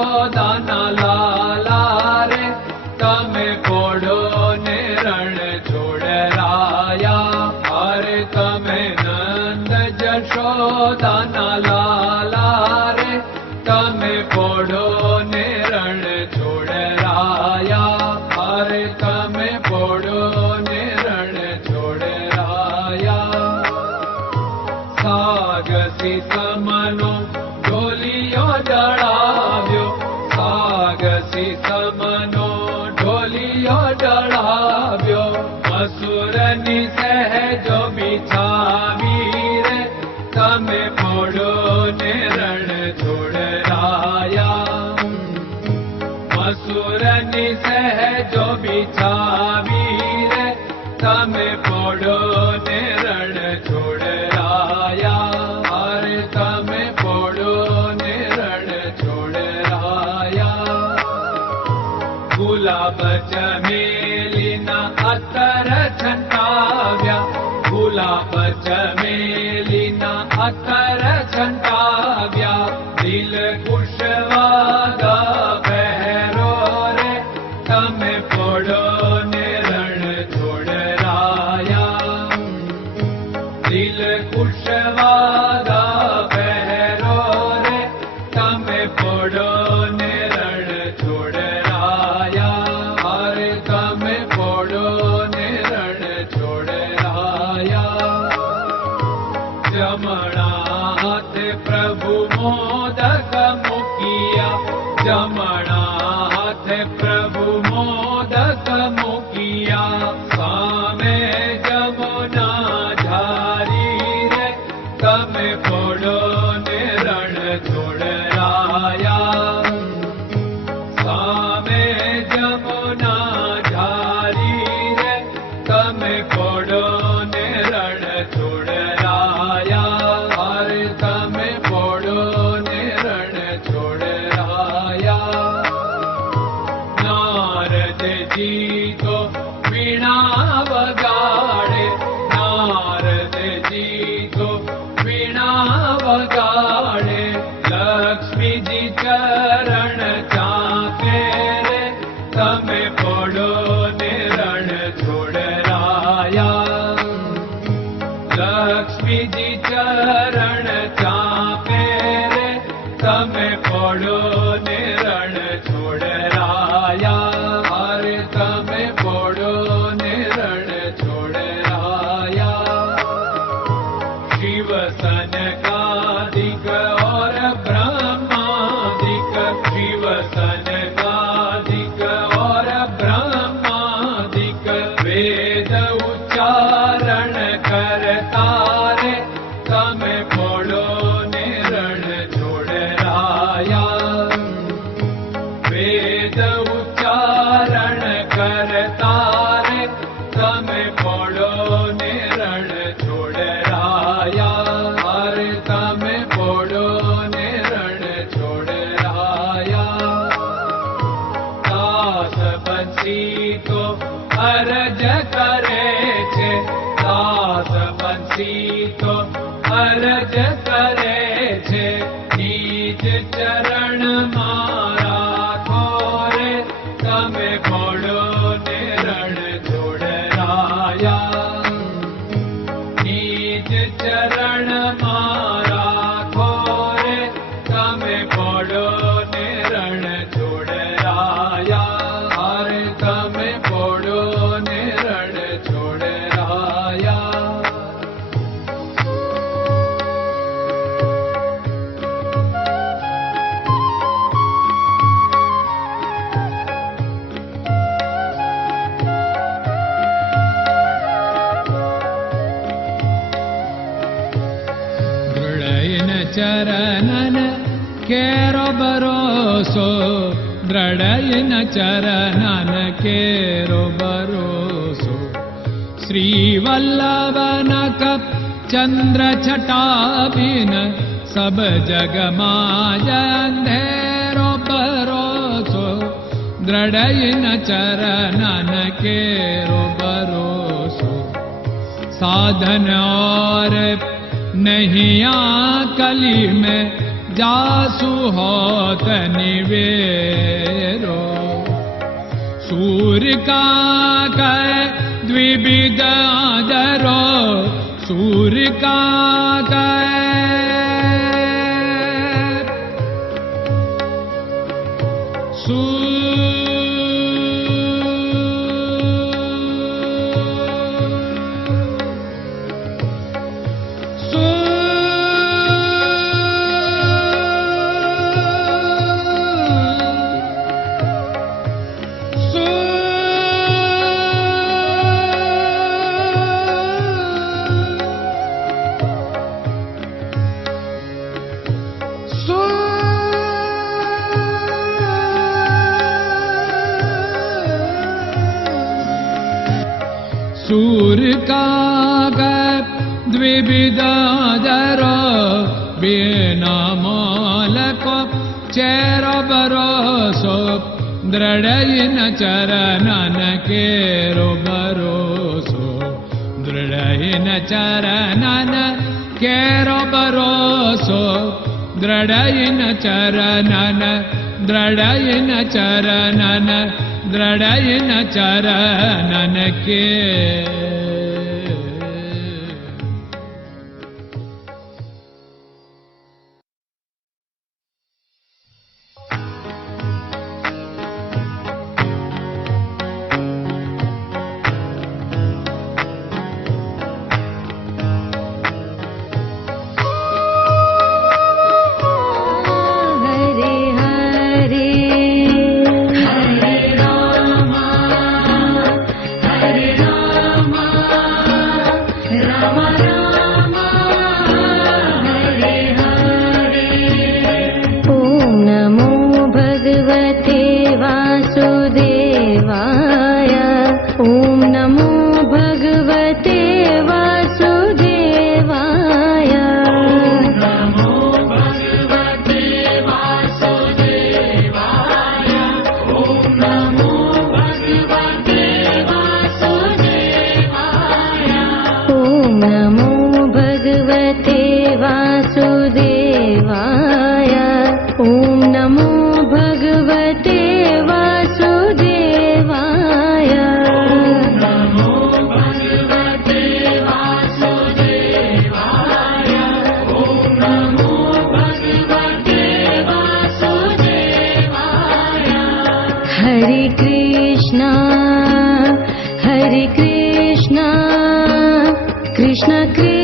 જશોદાના લાલા રે તમે પોડો ને રણ છોડરાયા. અરે તમે નંદ જશોદાના લાલા રે તમે પોડો ને રણ છોડરાયા. અરે તમે પોડો ને રણ છોડરાયા. સાગસી સમનો ઢોલિયો ડળાવ્યો, સાગસી સમનો ઢોલિયો ડળાવ્યો. મસૂરની સહેજો બિછાવી રે તમે પોડો ને રણ છોડરાયા. મસૂરની સહેજો બિછાવી રે તમે પોડો ને રણ છોડરાયા. અરે તમે પોડો ને રણ છોડરાયા. ગુલાબ ચમેલીના અત્તર છંટાવ્યા, ગુલાબ ચમેલીના અત્તર છંટાવ્યા. દિલ કુશવાદા પહેરો રે તમે પોડો ને રણ છોડરાયા. દિલ કુશવાદા પહેરો રે તમે પોડો ને રણ છોડરાયા. અરે તમે પોડો ને રણ છોડરાયા. જમણા હાથે પ્રભુ મોદક મૂકિયા, જમણા હાથે પ્રભુ મોદક મૂકિયા. સામે જમુના ઝારી રે તમે પોડો ને રણ છોડરાયા. સામે જમુના ઝારી રે તમે પોડો ને રણ છોડરાયા. અરે તમે પોડો ને રણ છોડરાયા. નારદજી તો વીણા વગાડે, નારદજી તો વીણા વગાડે. લક્ષ્મીજી ચરણ ચાકે રે તમે પોડો ને રણ છોડરાયા. લક્ષ્મીજી ચરણ ચાપે રે તમે પોડો ને રણ છોડરાયા. અરે તમે પોડો ને રણ છોડરાયા. શિવ સનકાદિક और ब्रह्मादिक, शिव सनकादिक और ब्रह्मादिक. वेद उच्चारण करता रे તમે પોડો ને રણ છોડરાયા. વેદ ઉચ્ચારણ કરતા રે તમે પોડો ને રણ છોડરાયા. અરે તમે પોડો ને રણ છોડરાયા. દાસ બંસી તો અરજ કરે છે, દાસ બંસી તો અરજ કરે છે. નીચ ચરણ મારા ખોરે તમે પોડો ને રણ છોડરાયા. નીચ ચરણ મારા ખોરે તમે પોડો ને રણ છોડરાયા. અરે તમે પોડો ને રણ છોડરાયા. ચરણન કેરો ભરોસો, દ્રઢયન ચરણન કેરો ભરોસો. શ્રી વલ્લભન કપ ચંદ્ર છટાબિન સબ જગમાં અંધેરો ભરોસો. દ્રઢયન ચરણન કેરો ભરોસો. साधन और नहीं कली में जासु होत निवेरो सूर्य का कै द्विविध आदरो सूर्य का सूर्य का द्विविधादर बिना मालको चेर भरोसो दृढ़ चरणन केरो भरोसो दृढ़ चरणन केरो भरोसो दृढ़ चरणन दृढ़ चरणन दृढ़ चरणन के Krishna Krishna